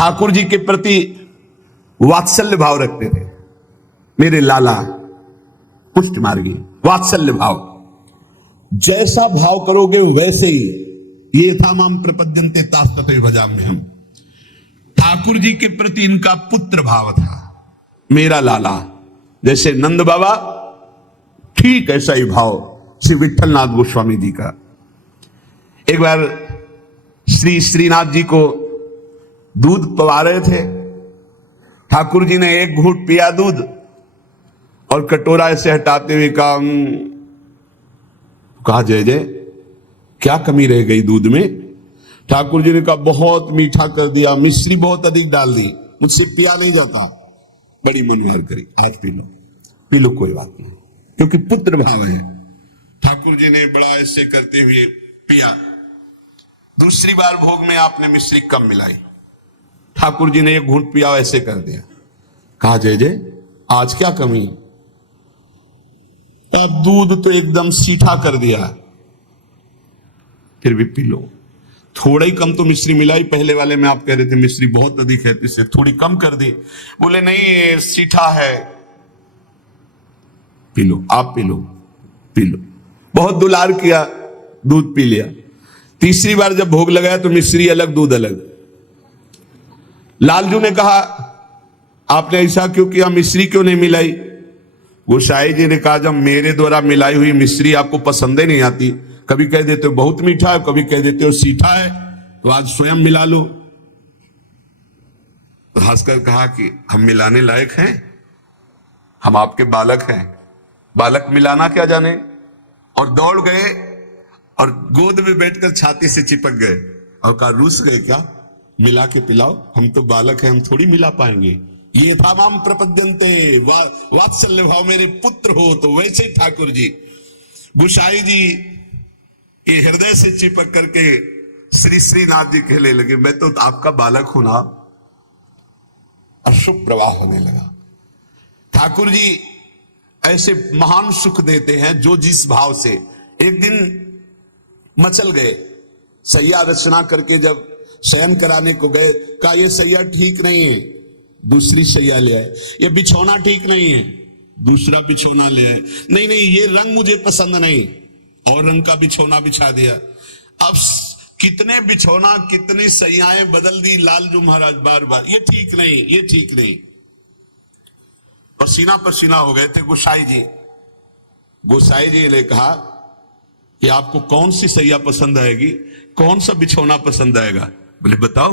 ठाकुर जी के प्रति वात्सल्य भाव रखते थे। मेरे लाला पुष्ट मार्गी, वात्सल्य भाव, जैसा भाव करोगे वैसे ही। ये था माम प्रपद्यन्ते तास्ततैव भजाम्यहम् हम। ठाकुर जी के प्रति इनका पुत्र भाव था। मेरा लाला, जैसे नंद बाबा, ठीक ऐसा ही भाव श्री विट्ठलनाथ गोस्वामी जी का। एक बार श्री श्रीनाथ जी को दूध पवा रहे थे। ठाकुर जी ने एक घूंट पिया दूध और कटोरा ऐसे हटाते हुए कहा जय जय, क्या कमी रह गई दूध में? ठाकुर जी ने कहा बहुत मीठा कर दिया, मिश्री बहुत अधिक डाल दी, मुझसे पिया नहीं जाता। बड़ी मनोहर करी, आज पी लो, पी लो, कोई बात नहीं, क्योंकि पुत्र भाव है। ठाकुर जी ने बड़ा ऐसे करते हुए पिया। दूसरी बार भोग में आपने मिश्री कम मिलाई। ठाकुर जी ने एक घूंट पिया, ऐसे कर दिया। कहा जय जय, आज क्या कमी? अब दूध तो एकदम सीठा कर दिया, फिर भी पी लो। थोड़ा ही कम तो मिश्री मिलाई, पहले वाले में आप कह रहे थे मिश्री बहुत अधिक है, इससे थोड़ी कम कर दी। बोले नहीं, सीठा है, पी लो, आप पी लो, पी लो। बहुत दुलार किया, दूध पी लिया। तीसरी बार जब भोग लगाया तो मिश्री अलग, दूध अलग। लालजू ने कहा आपने ऐसा क्यों किया, मिश्री क्यों नहीं मिलाई? गोसाई जी ने कहा जब मेरे द्वारा मिलाई हुई मिश्री आपको पसंद ही नहीं आती, कभी कह देते हो बहुत मीठा है, कभी कह देते हो सीठा है, तो आज स्वयं मिला लो। तो हंसकर कहा कि हम मिलाने लायक हैं? हम आपके बालक हैं, बालक मिलाना क्या जाने? और दौड़ गए और गोद में बैठकर छाती से चिपक गए और कहा रूस गए क्या, मिला के पिलाओ, हम तो बालक हैं, हम थोड़ी मिला पाएंगे। ये था माम प्रपद्यन्ते, वात्सल्य भाव, मेरे पुत्र हो। तो वैसे ठाकुर जी गोसाई जी के हृदय से चिपक करके श्री श्रीनाथ जी कहने लगे मैं तो आपका बालक हूं ना। अशुभ प्रवाह होने लगा। ठाकुर जी ऐसे महान सुख देते हैं जो जिस भाव से। एक दिन मचल गए, सैया रचना करके जब शयन कराने को गए, कहा ये सैया ठीक नहीं है, दूसरी सैया ले आए। ये बिछौना ठीक नहीं है, दूसरा बिछौना ले आए। नहीं नहीं, ये रंग मुझे पसंद नहीं, और रंग का बिछौना बिछा दिया। अब कितने बिछौना, कितनी सैयाएं बदल दी लालजू महाराज बार बार, ये ठीक नहीं, ये ठीक नहीं। पसीना पसीना हो गए थे गोसाई जी। गोसाई जी ने कहा कि आपको कौन सी सैया पसंद आएगी, कौन सा बिछौना पसंद आएगा? बोले बताओ,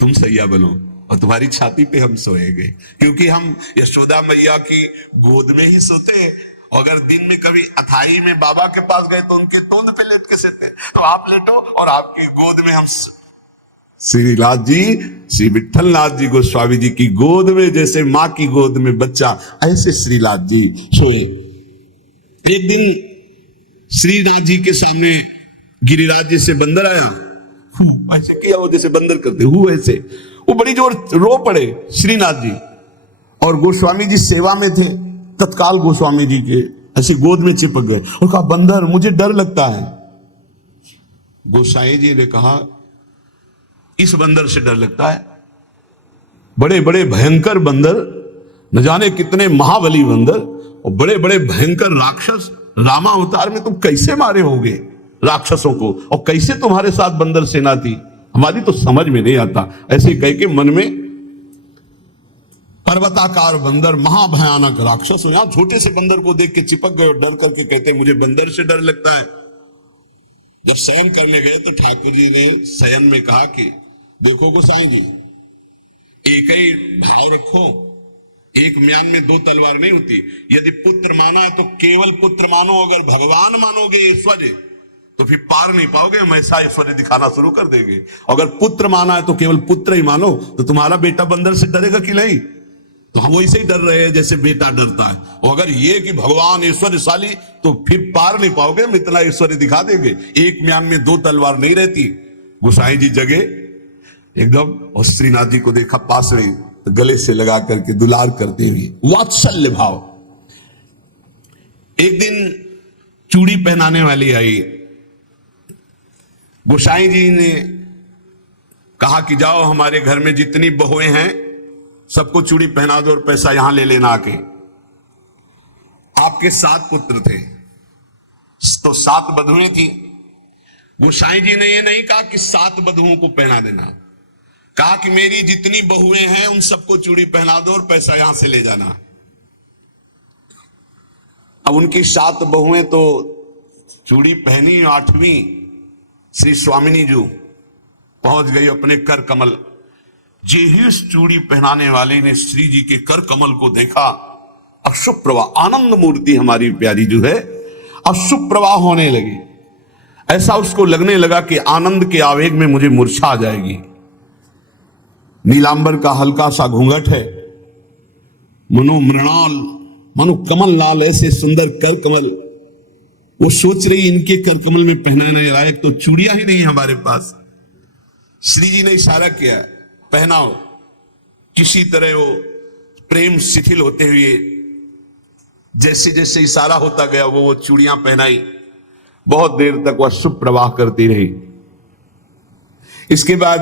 तुम सैया बनो और तुम्हारी छाती पे हम सोएंगे, क्योंकि हम यशोदा मैया की गोद में ही सोते। अगर दिन में कभी अथाई में बाबा के पास गए तो उनके तोंद पे लेट के सोते, तो आप लेटो और आपकी गोद में हम। श्रीनाथ जी, श्री विट्ठलनाथ जी गोस्वामी जी की गोद में जैसे मां की गोद में बच्चा, ऐसे श्रीनाथ जी सोए। एक दिन श्रीनाथ जी के सामने गिरिराज जी से बंदर आया, ऐसे किया वो जैसे बंदर करते हूँ, ऐसे वो बड़ी जोर रो पड़े श्रीनाथ जी। और गोस्वामी जी सेवा में थे, तत्काल गोस्वामी जी के ऐसे गोद में चिपक गए और कहा बंदर मुझे डर लगता है। गोसाई जी ने कहा इस बंदर से डर लगता है? बड़े बड़े भयंकर बंदर, न जाने कितने महाबली बंदर और बड़े बड़े भयंकर राक्षस, रामा अवतार में तुम कैसे मारे होगे राक्षसों को, और कैसे तुम्हारे साथ बंदर सेना थी, हमारी तो समझ में नहीं आता। ऐसे कह के मन में पर्वताकार बंदर, महाभयानक राक्षस, यहां छोटे से बंदर को देख के चिपक गए और डर करके कहते मुझे बंदर से डर लगता है। जब शयन करने गए तो ठाकुर जी ने शयन में कहा कि देखो गोसाई जी, एक ही भाव रखो, एक म्यान में दो तलवार नहीं होती। यदि पुत्र माना है तो केवल पुत्र मानो, अगर भगवान मानोगे ऐश्वर्य तो फिर पार नहीं पाओगे, हम ऐसा ऐश्वर्य दिखाना शुरू कर देंगे। अगर पुत्र माना है तो केवल पुत्र ही मानो, तो तुम्हारा बेटा बंदर से डरेगा कि नहीं? तो हम वैसे ही डर रहे हैं जैसे बेटा डरता है। और अगर ये कि भगवान ऐश्वर्यशाली, तो फिर पार नहीं पाओगे, हम इतना ऐश्वर्य दिखा देंगे। एक म्यान में दो तलवार नहीं रहती। गोसाई जी जगे एकदम, और श्रीनाथ जी को देखा पास में, तो गले से लगा करके दुलार करते हुए, वात्सल्य भाव। एक दिन चूड़ी पहनाने वाली आई, गोसाई जी ने कहा कि जाओ हमारे घर में जितनी बहुएं हैं सबको चूड़ी पहना दो और पैसा यहां ले लेना आके। आपके 7 पुत्र थे तो 7 बधुएं थी। गोसाई जी ने ये नहीं कहा कि 7 बधुओं को पहना देना, कहा कि मेरी जितनी बहुएं हैं उन सबको चूड़ी पहना दो और पैसा यहां से ले जाना। अब उनकी 7 बहुएं तो चूड़ी पहनी, 8वीं श्री स्वामिनी जी पहुंच गई अपने कर कमल। जे ही उस चूड़ी पहनाने वाले ने श्री जी के कर कमल को देखा, अशुभ प्रवाह, आनंद मूर्ति हमारी प्यारी जो है अशुभ प्रवाह होने लगी। ऐसा उसको लगने लगा कि आनंद के आवेग में मुझे मूर्छा आ जाएगी। नीलांबर का हल्का सा घूंघट है, मनो मृणाल, मनो कमल लाल, ऐसे सुंदर कर कमल। वो सोच रही इनके कर कमल में पहनाने लायक तो चूड़ियां ही नहीं हमारे पास। श्री जी ने इशारा किया, पहनाओ। किसी तरह वो प्रेम शिथिल होते हुए जैसे जैसे इशारा होता गया वो चूड़ियां पहनाई। बहुत देर तक वह शुभ प्रवाह करती रही। इसके बाद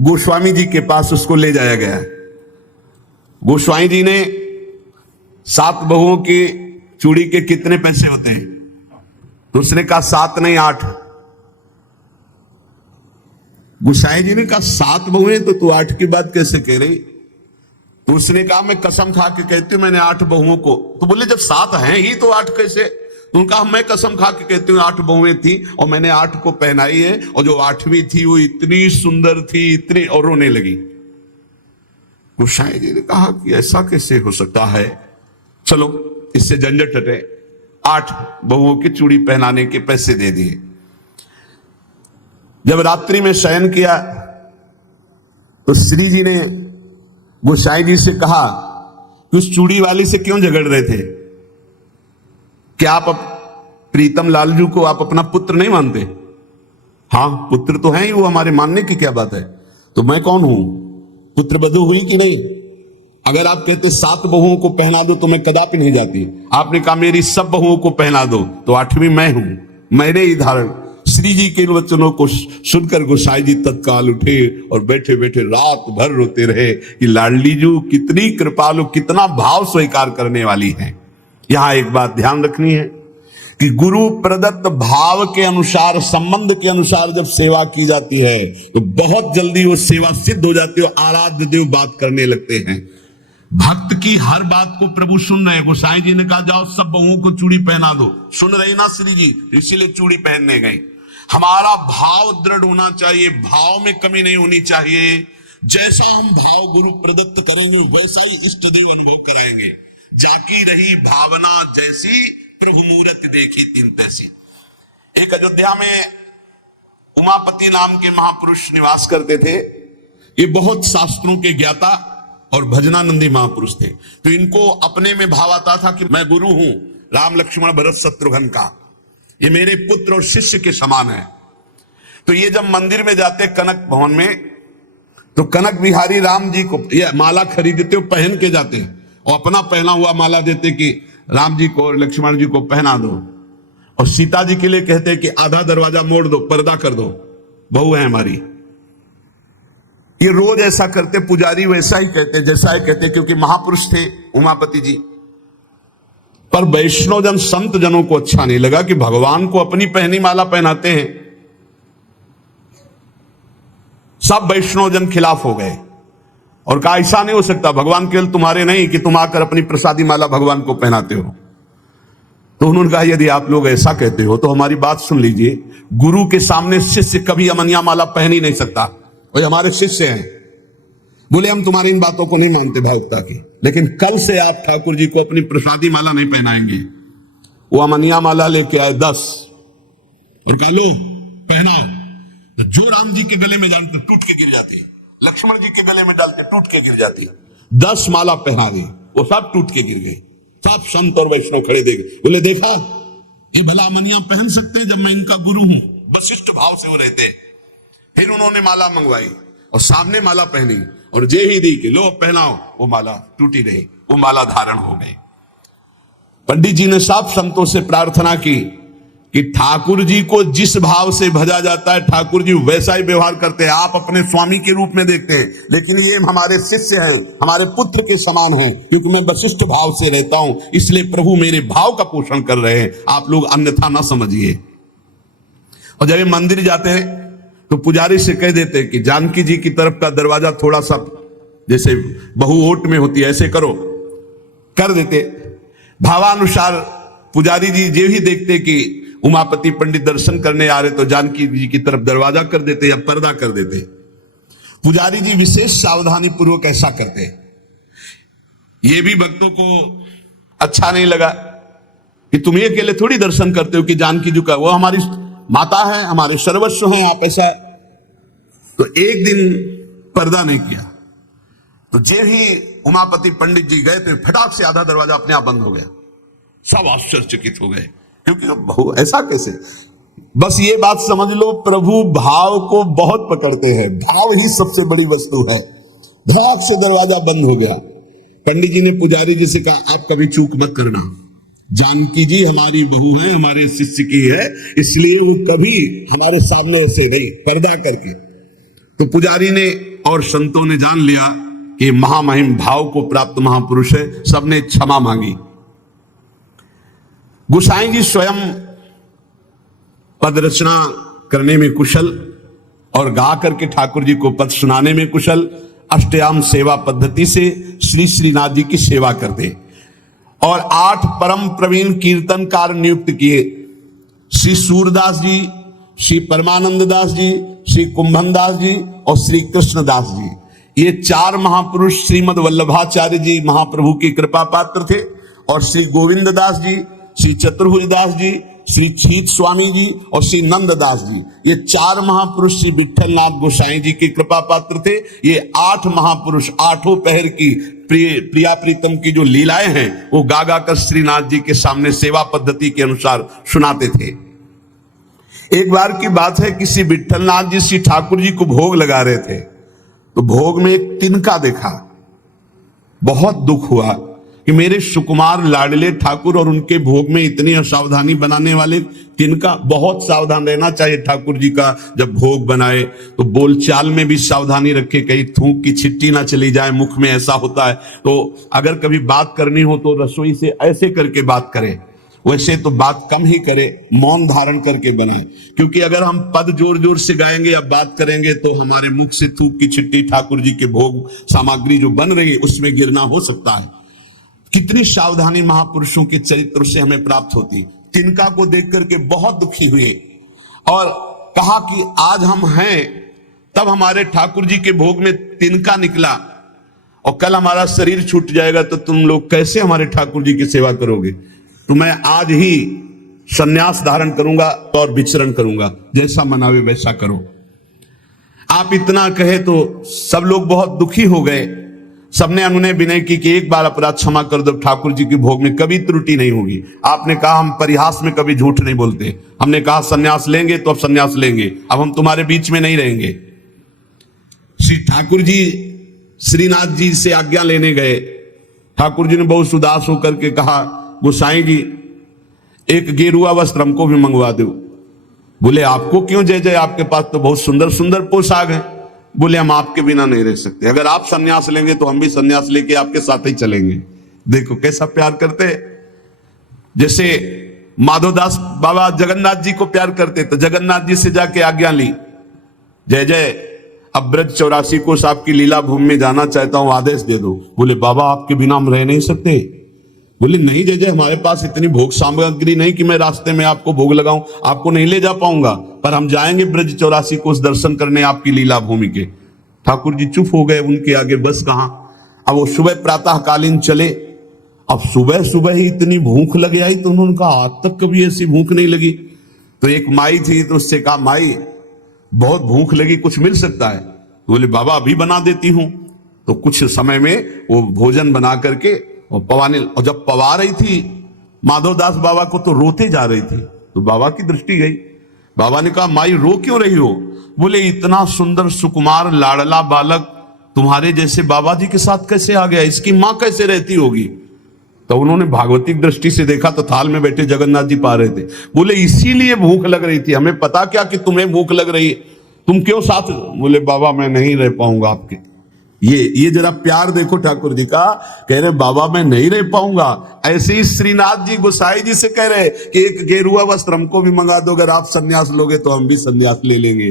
गोस्वामी जी के पास उसको ले जाया गया। गोस्वामी जी ने 7 बहुओं की चूड़ी के कितने पैसे होते हैं? तो उसने कहा 7 नहीं 8। गोसाई जी ने कहा 7 बहुएं तो तू 8 की बात कैसे कह रही? तो उसने कहा मैं कसम खा के कहती हूं मैंने 8 बहुओं को। तो बोले जब 7 हैं ही तो 8 कैसे? तो उनका मैं कसम खा के कहती हूँ 8 बहुएं थी और मैंने 8 को पहनाई है, और जो 8वीं थी वो इतनी सुंदर थी, इतनी, और रोने लगी। गोसाई जी ने कहा कि ऐसा कैसे हो सकता है, चलो इससे झंझट हटे। 8 बहुओं की चूड़ी पहनाने के पैसे दे दिए। जब रात्रि में शयन किया तो श्री जी ने गोसाई जी से कहा कि उस चूड़ी वाली से क्यों झगड़ रहे थे? क्या आप प्रीतम लालजू को आप अपना पुत्र नहीं मानते? हाँ पुत्र तो है ही, वो हमारे मानने की क्या बात है। तो मैं कौन हूं? पुत्र बधू हुई कि नहीं? अगर आप कहते 7 बहुओं को पहना दो तो मैं कदापि नहीं जाती। आपने कहा मेरी सब बहुओं को पहना दो, तो 8वीं मैं हूं, मेरे ही धारण। श्री जी के वचनों को सुनकर गोसाई जी तत्काल उठे और बैठे बैठे रात भर रोते रहे कि लाडली जू कितनी कृपालु, कितना भाव स्वीकार करने वाली है। यहां एक बात ध्यान रखनी है कि गुरु प्रदत्त भाव के अनुसार, संबंध के अनुसार जब सेवा की जाती है तो बहुत जल्दी वो सेवा सिद्ध हो जाती है। आराध्य देव बात करने लगते हैं। भक्त की हर बात को प्रभु सुन रहे हैं। गोसाई जी ने कहा जाओ सब बहुओं को चूड़ी पहना दो, सुन रहे ना श्री जी, इसीलिए चूड़ी पहनने गए। हमारा भाव दृढ़ होना चाहिए, भाव में कमी नहीं होनी चाहिए। जैसा हम भाव गुरु प्रदत्त करेंगे वैसा ही इष्ट देव अनुभव कराएंगे। जाकी रही भावना जैसी, प्रभु मूरत देखी तीन तैसी। एक अयोध्या में उमापति नाम के महापुरुष निवास करते थे। ये बहुत शास्त्रों के ज्ञाता और भजनानंदी महापुरुष थे। तो इनको अपने में भाव आता था कि मैं गुरु हूं राम लक्ष्मण भरत शत्रुघ्न का, ये मेरे पुत्र और शिष्य के समान है। तो ये जब मंदिर में जाते कनक भवन में, तो कनक बिहारी राम जी को ये माला खरीदते हो, पहन के जाते और अपना पहना हुआ माला देते कि राम जी को और लक्ष्मण जी को पहना दो। और सीता जी के लिए कहते कि आधा दरवाजा मोड़ दो, पर्दा कर दो, बहू है हमारी। ये रोज ऐसा करते। पुजारी वैसा ही कहते, जैसा ही कहते, क्योंकि महापुरुष थे उमापति जी। पर वैष्णव जन, संत जनों को अच्छा नहीं लगा कि भगवान को अपनी पहनी माला पहनाते हैं। सब वैष्णव जन खिलाफ हो गए और कहा ऐसा नहीं हो सकता, भगवान केवल तुम्हारे नहीं कि तुम आकर अपनी प्रसादी माला भगवान को पहनाते हो। तो उन्होंने कहा यदि आप लोग ऐसा कहते हो तो हमारी बात सुन लीजिए। गुरु के सामने शिष्य कभी अमनिया माला पहन ही नहीं सकता। वही हमारे शिष्य हैं। बोले हम तुम्हारी इन बातों को नहीं मानते भावुकता की, लेकिन कल से आप ठाकुर जी को अपनी प्रसादी माला नहीं पहनाएंगे। वो अमनिया माला लेके आए 10 और कहा लो पहनाओ। तो जो राम जी के गले में डालते टूट के गिर जाती, लक्ष्मण जी के गले में डालते टूट के गिर जाती। 10 माला पहना दी, वो सब टूट के गिर गई। सब संत और वैष्णव खड़े देख, बोले देखा ये भला अमनिया पहन सकते हैं जब मैं इनका गुरु हूं। वशिष्ठ भाव से वो रहते। फिर उन्होंने माला मंगवाई और सामने माला पहनी और जे ही दी कि लो पहनाओ, वो माला टूटी रही, वो माला धारण हो गई। पंडित जी ने साफ संतों से प्रार्थना की कि ठाकुर जी को जिस भाव से भजा जाता है ठाकुर जी वैसा ही व्यवहार करते हैं। आप अपने स्वामी के रूप में देखते हैं, लेकिन ये हमारे शिष्य हैं, हमारे पुत्र के समान हैं, क्योंकि मैं वशिष्ठ भाव से रहता हूं, इसलिए प्रभु मेरे भाव का पोषण कर रहे हैं, आप लोग अन्यथा ना समझिए। और जब ये मंदिर जाते हैं तो पुजारी से कह देते हैं कि जानकी जी की तरफ का दरवाजा थोड़ा सा जैसे बहु ओट में होती है ऐसे करो, कर देते। भावानुसार पुजारी जी ये भी देखते कि उमापति पंडित दर्शन करने आ रहे तो जानकी जी की तरफ दरवाजा कर देते या पर्दा कर देते। पुजारी जी विशेष सावधानी पूर्वक ऐसा करते। ये भी भक्तों को अच्छा नहीं लगा कि तुम ये अकेले थोड़ी दर्शन करते हो कि जानकी जी का, वो हमारी माता है, हमारे सर्वस्व हैं, आप ऐसा। तो एक दिन पर्दा नहीं किया, तो जे ही उमापति पंडित जी गए तो फटाक से आधा दरवाजा अपने आप बंद हो गया। सब आश्चर्यचकित हो गए, क्योंकि बहु ऐसा कैसे। बस ये बात समझ लो, प्रभु भाव को बहुत पकड़ते हैं, भाव ही सबसे बड़ी वस्तु है। धड़ाक से दरवाजा बंद हो गया। पंडित जी ने पुजारी जी से कहा आप कभी चूक मत करना, जानकी जी हमारी बहू है, हमारे शिष्य की है, इसलिए वो कभी हमारे सामने ऐसे नहीं, पर्दा करके। तो पुजारी ने और संतों ने जान लिया कि महामहिम भाव को प्राप्त महापुरुष है, सबने क्षमा मांगी। गोसाई जी स्वयं पद रचना करने में कुशल और गा करके ठाकुर जी को पद सुनाने में कुशल, अष्टयाम सेवा पद्धति से श्री श्रीनाथ जी की सेवा करते और 8 परम प्रवीण कीर्तनकार नियुक्त किए। श्री सूरदास जी, श्री परमानंद दास जी, श्री कुंभन दास जी और श्री कृष्णदास जी, ये 4 महापुरुष श्रीमद वल्लभाचार्य जी महाप्रभु की कृपा पात्र थे। और श्री गोविंद दास जी, श्री चतुर्भुज दास जी, श्री छीत स्वामी जी और श्री नंददास जी, ये 4 महापुरुष श्री विठल नाथ गोसाई जी की कृपा पात्र थे। ये 8 महापुरुष 8 पहर की प्रिया प्रीतम की जो लीलाएं हैं वो गा गा कर श्रीनाथ जी के सामने सेवा पद्धति के अनुसार सुनाते थे। एक बार की बात है कि श्री विठल नाथ जी श्री ठाकुर जी को भोग लगा रहे थे, तो भोग में एक तिनका देखा। बहुत दुख हुआ कि मेरे सुकुमार लाडले ठाकुर और उनके भोग में इतनी असावधानी बनाने वाले तिनका। बहुत सावधान रहना चाहिए ठाकुर जी का, जब भोग बनाए तो बोलचाल में भी सावधानी रखे, कहीं थूक की छिट्टी ना चली जाए मुख में, ऐसा होता है। तो अगर कभी बात करनी हो तो रसोई से ऐसे करके बात करें, वैसे तो बात कम ही करे, मौन धारण करके बनाए, क्योंकि अगर हम पद जोर जोर से गाएंगे या बात करेंगे तो हमारे मुख से थूक की छिट्टी ठाकुर जी के भोग सामग्री जो बन रही है उसमें गिरना हो सकता है। कितनी सावधानी महापुरुषों के चरित्र से हमें प्राप्त होती। तिनका को देख करके बहुत दुखी हुए और कहा कि आज हम हैं, तब हमारे ठाकुर जी के भोग में तिनका निकला और कल हमारा शरीर छूट जाएगा तो तुम लोग कैसे हमारे ठाकुर जी की सेवा करोगे। तो मैं आज ही सन्यास धारण करूंगा और विचरण करूंगा, जैसा मनावे वैसा करो। आप इतना कहे तो सब लोग बहुत दुखी हो गए। सबने अनुनय विनय की कि एक बार अपराध क्षमा कर दो, ठाकुर जी के भोग में कभी त्रुटि नहीं होगी। आपने कहा हम परिहास में कभी झूठ नहीं बोलते, हमने कहा सन्यास लेंगे तो अब सन्यास लेंगे, अब हम तुम्हारे बीच में नहीं रहेंगे। श्री ठाकुर जी श्रीनाथ जी से आज्ञा लेने गए। ठाकुर जी ने बहुत उदास होकर के कहा गोसाई जी एक गेरुआ वस्त्र हमको भी मंगवा दो। बोले आपको क्यों जय जय, आपके पास तो बहुत सुंदर सुंदर पोशाक है। बोले हम आपके बिना नहीं रह सकते, अगर आप सन्यास लेंगे तो हम भी सन्यास लेके आपके साथ ही चलेंगे। देखो कैसा प्यार करते, जैसे माधवदास बाबा जगन्नाथ जी को प्यार करते तो जगन्नाथ जी से जाके आज्ञा ली, जय जय अब ब्रज 84 कोष आपकी लीला भूमि में जाना चाहता हूं, आदेश दे दो। बोले बाबा आपके बिना हम रह नहीं सकते। बोले नहीं जय जय, हमारे पास इतनी भोग सामग्री नहीं कि मैं रास्ते में आपको भोग लगाऊं, आपको नहीं ले जा पाऊंगा, पर हम जाएंगे ब्रज 84 कोष दर्शन करने आपकी लीला भूमि के। ठाकुर जी चुप हो गए, उनके आगे बस कहां। अब वो सुबह प्रातःकालीन चले। अब सुबह सुबह ही इतनी भूख लग आई तो उन्होंने कहा आज तक कभी ऐसी भूख नहीं लगी। तो एक माई थी तो उससे कहा माई बहुत भूख लगी, कुछ मिल सकता है। बोले बाबा अभी बना देती हूं। तो कुछ समय में वो भोजन बना करके और पवाने, और जब पवा रही थी माधवदास बाबा को तो रोते जा रही थी। तो बाबा की दृष्टि गई, बाबा ने कहा माई रो क्यों रही हो। बोले इतना सुंदर सुकुमार लाडला बालक तुम्हारे जैसे बाबा जी के साथ कैसे आ गया, इसकी मां कैसे रहती होगी। तो उन्होंने भागवतिक दृष्टि से देखा तो थाल में बैठे जगन्नाथ जी पा रहे थे। बोले इसीलिए भूख लग रही थी, हमें पता क्या कि तुम्हें भूख लग रही है, तुम क्यों साथ। बोले बाबा मैं नहीं रह पाऊंगा आपके। ये जरा प्यार देखो ठाकुर जी का, कह रहे बाबा मैं नहीं रह पाऊंगा। ऐसे ही श्रीनाथ जी गोसाई जी से कह रहे कि एक गेरुआ वस्त्र हमको भी मंगा दो, अगर आप सन्यास लोगे तो हम भी सन्यास ले लेंगे।